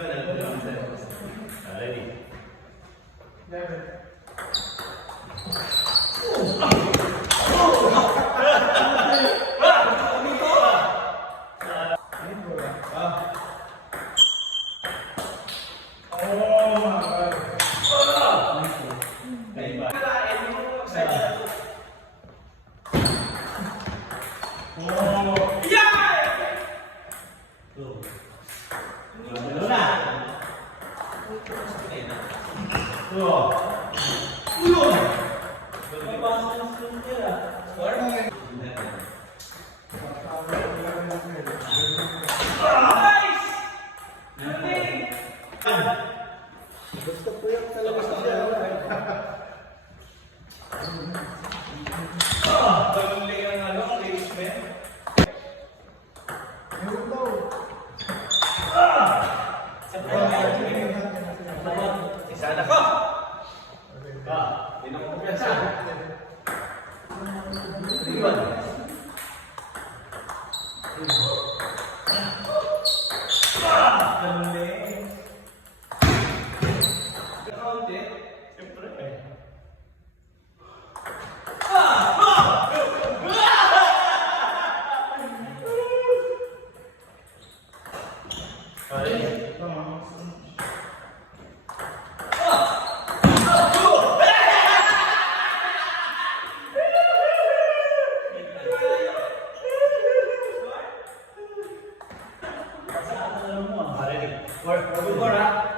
Ready. Gusto ko yung talabas na siya. Galing ang ano, placement. Meron daw. Isa na ko! Hindi na ko kumpiyansa. Iwan. Galing. Kaunti. Siyempre eh. Work, ha?